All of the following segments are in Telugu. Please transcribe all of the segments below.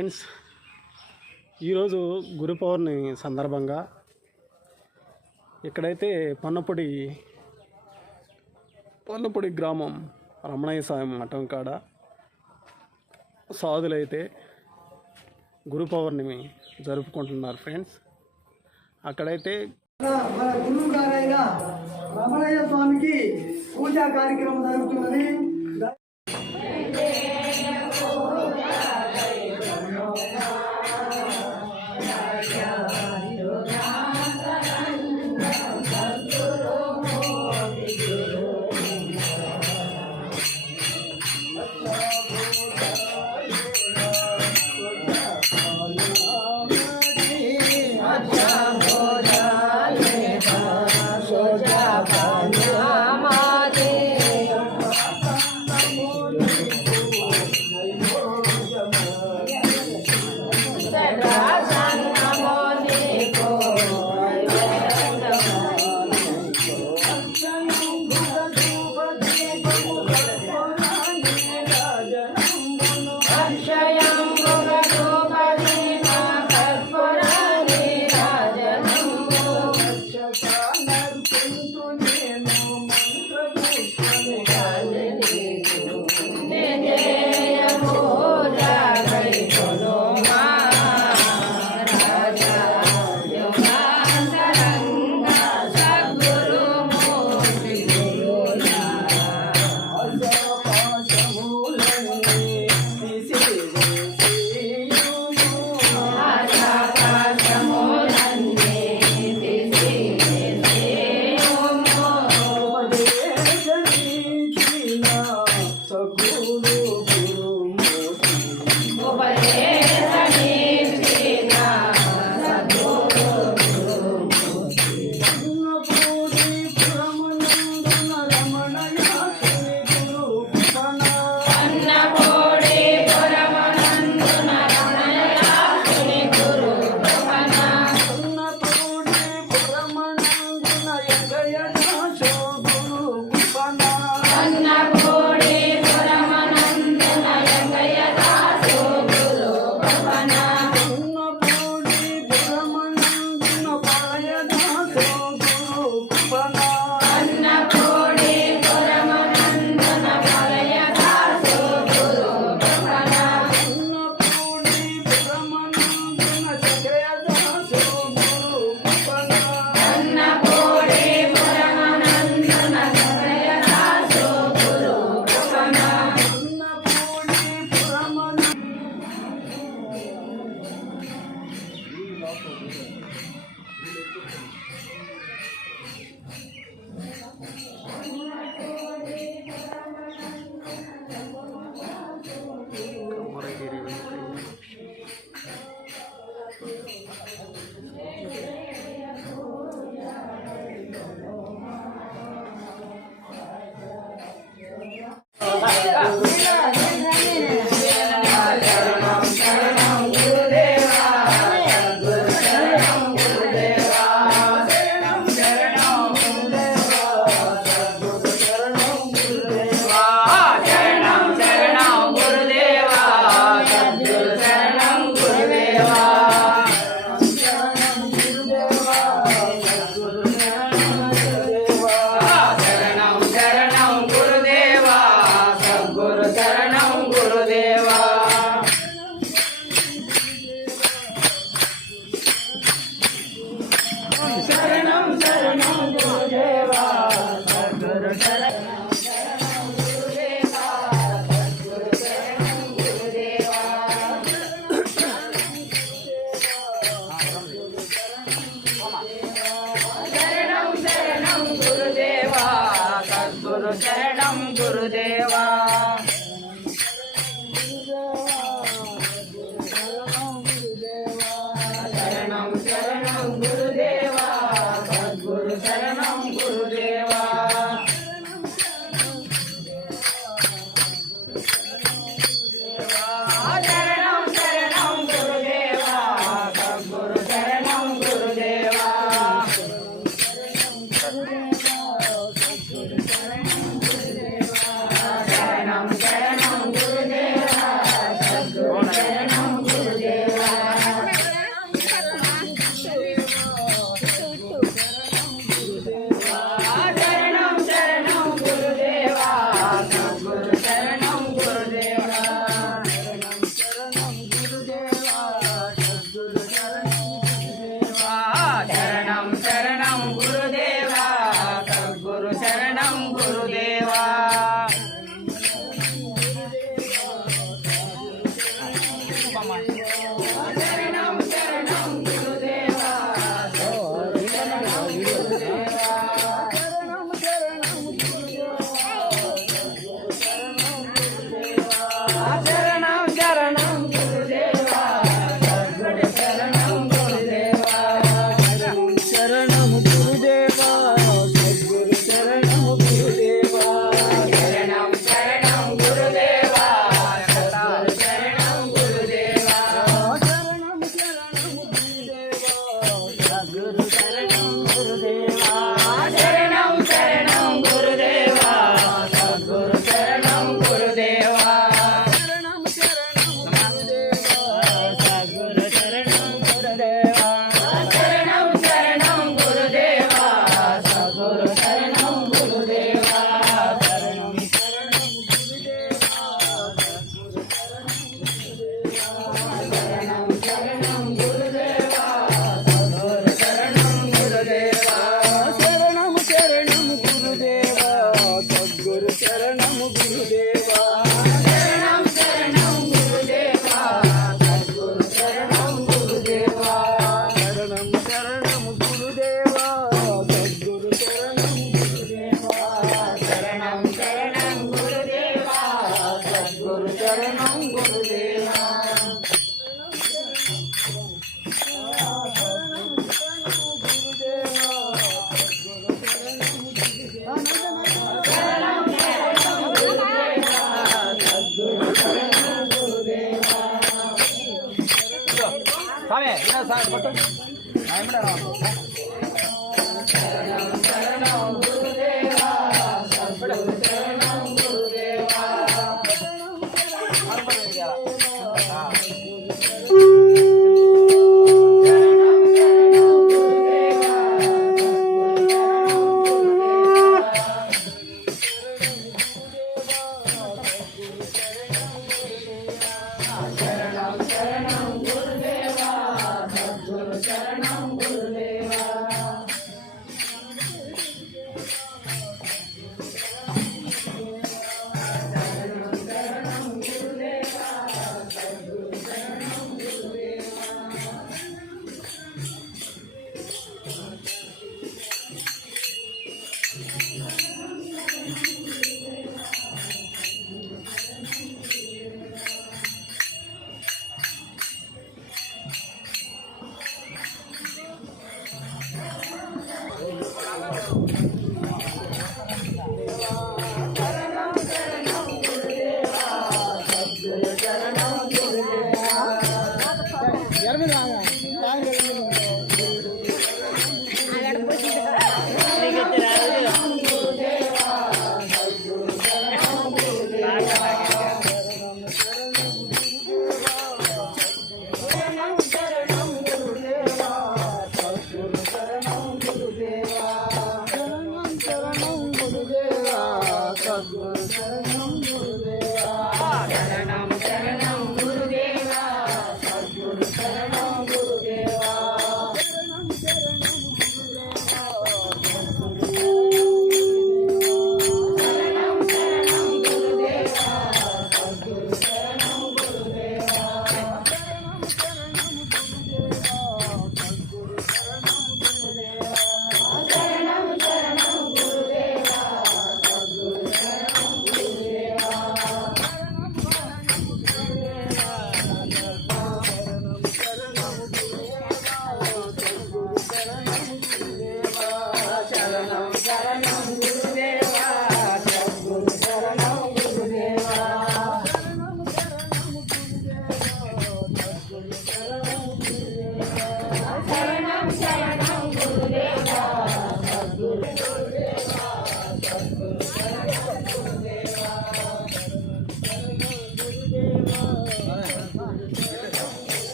ఫ్రెండ్స్ ఈరోజు గురు పౌర్ణమి సందర్భంగా ఇక్కడైతే పన్నపొడి పన్నపొడి గ్రామం రమణయ్య స్వామి మఠం కాడ సాధులైతే గురు పౌర్ణమి జరుపుకుంటున్నారు ఫ్రెండ్స్. అక్కడైతే మన గురువు గారైన రమణయ్య స్వామికి పూజా కార్యక్రమం జరుగుతున్నది Aymen Aram.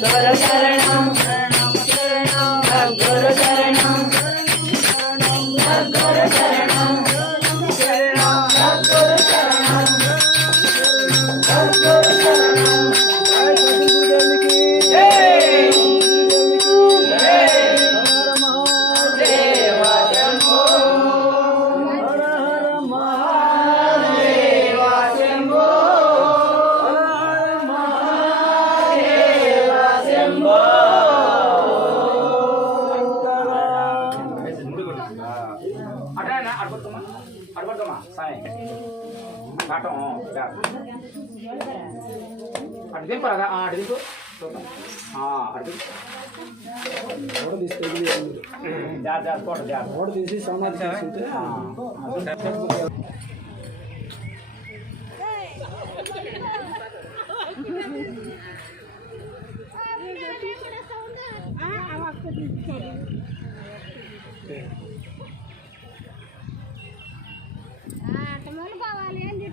Dora అడుగుతామా అడుగుతామా Sai. Katam అటు దింపరాదా అటు దింపు. చూద్దాం. అటు ఫోటో తీసి తెగిలి అందరూ. జాగ్రత్త ఫోటో జాగ్రత్త ఫోటో తీసి సమాధి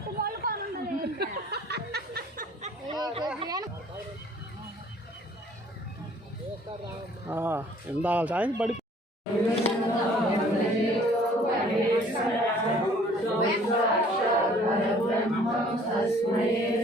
కావాలి అని జిట్టు బోలు కొనుండదు ఎంత సాయం పడి నాది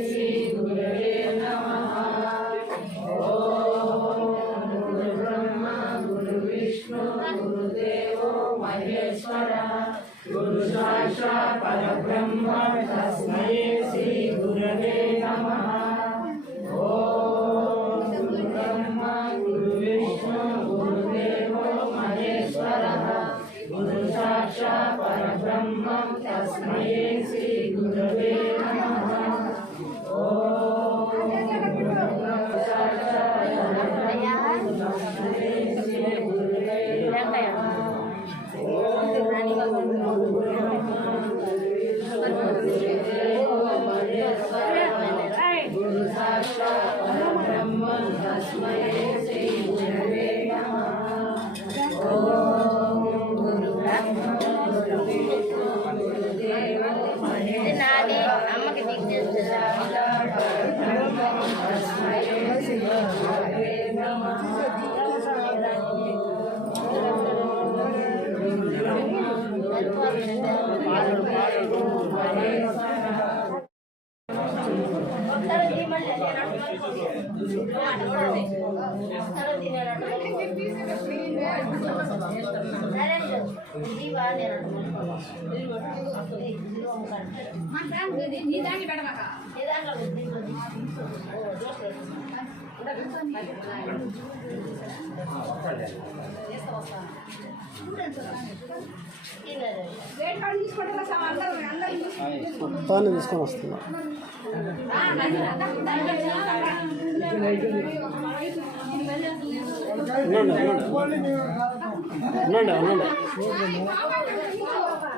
మొత్తాన్ని తీసుకొని వస్తున్నా. ఉండండి ఉండండి. ఉండండి ఉండండి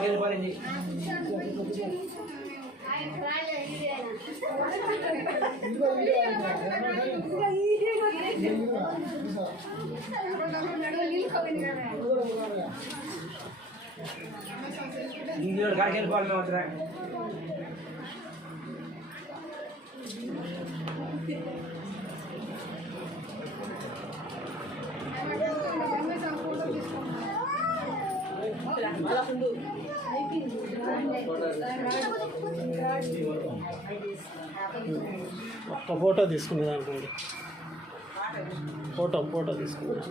వెళ్ళిపోయింది ఇంగ్లీష్ కాడికి వెళ్ళిపోవాలి మేము వద్దురా. ఒక్క ఫోటో తీసుకునే అనుకోండి ఫోటో ఫోటో తీసుకున్నా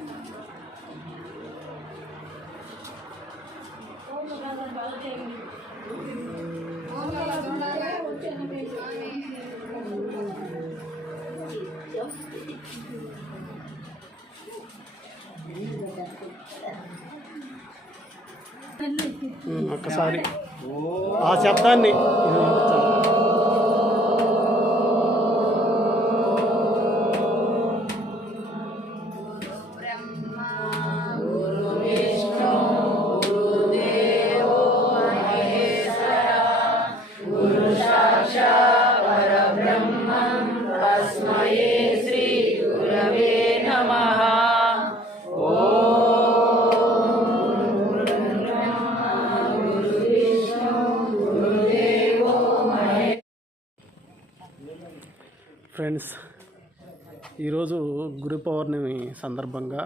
Thank you. ఒక్కసారి. ఆ శబ్దాన్ని. ఫ్రెండ్స్ ఈరోజు గురు పౌర్ణమి సందర్భంగా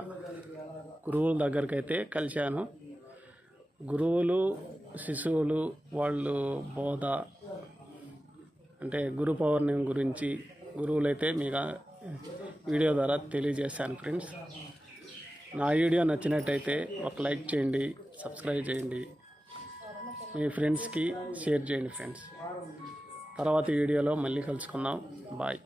గురువుల దగ్గరికి అయితే కలిశాను. గురువులు శిశువులు వాళ్ళు బోధ అంటే గురు పౌర్ణమి గురించి గురువులైతే మీకు వీడియో ద్వారా తెలియజేశాను ఫ్రెండ్స్. నా వీడియో నచ్చినట్టయితే ఒక లైక్ చేయండి సబ్స్క్రైబ్ చేయండి. మీ ఫ్రెండ్స్కి షేర్ చేయండి ఫ్రెండ్స్. తర్వాత వీడియోలో మళ్ళీ కలుసుకుందాం. బాయ్.